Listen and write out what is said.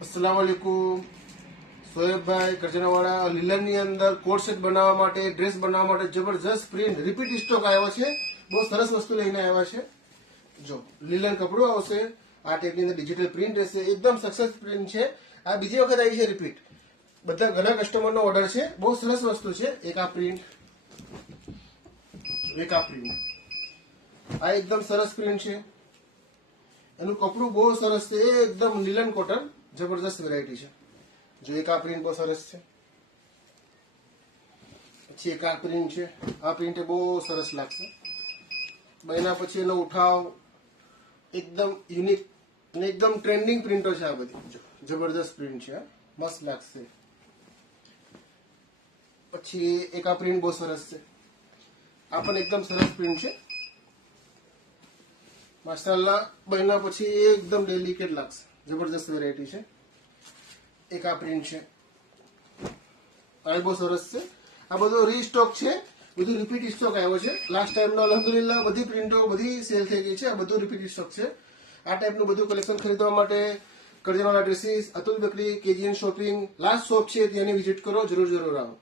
अस्सलाम वालेकुम સોએબભાઈ કરજનાવાળા લીલનની અંદર કોટ સેટ બનાવવા માટે ડ્રેસ બનાવવા માટે જબરજસ્ત પ્રિન્ટ રિપીટ સ્ટોક આવ્યો છે. બહુ સરસ વસ્તુ લઈને આવ્યા છે. જો લીલન કપડું આવશે, આ ટાઈપની અંદર ડિજિટલ પ્રિન્ટ રહેશે, એકદમ સક્સેસ પ્રિન્ટ છે. આ બીજી વખત આવી છે રિપીટ, બધા ઘણા કસ્ટમરનો ઓર્ડર છે. બહુ સરસ વસ્તુ છે. એક આ પ્રિન્ટ, આ એકદમ સરસ પ્રિન્ટ છે. એનું કપડું બહુ સરસ છે, એકદમ લીલન કોટન, જબરદસ્ત વેરાયટી છે. જો એક આ પ્રિન્ટ બહુ સરસ છે. પછી એક આ પ્રિન્ટ છે, આ પ્રિન્ટ બહુ સરસ લાગશે. એના પછી એનો ઉઠાવ એકદમ યુનિક અને એકદમ ટ્રેન્ડિંગ પ્રિન્ટો છે. આ બધી જબરદસ્ત પ્રિન્ટ છે, મસ્ત લાગશે. પછી એક આ પ્રિન્ટ બહુ સરસ છે, આ પણ એકદમ સરસ પ્રિન્ટ છે. માશાલ્લાહ, બન્યા પછી એકદમ ડેલિકેટ લાગશે, જબરદસ્ત વેરાયટી છે. એક આ પ્રિન્ટ છે, આ બહુ સરસ છે. આ બધો રીસ્ટોક છે, બધું રિપીટ સ્ટોક આવ્યો છે. લાસ્ટ ટાઈમનો અલહમદુલિલ્લાહ બધી પ્રિન્ટો બધી સેલ થઈ ગઈ છે. આ બધું રિપીટ સ્ટોક છે. આ ટાઈપનું બધું કલેક્શન ખરીદવા માટે Karjanwala dresses, Atul bakery, KGN shopping last shop છે, ત્યાંની વિઝિટ કરો, જરૂર આવો.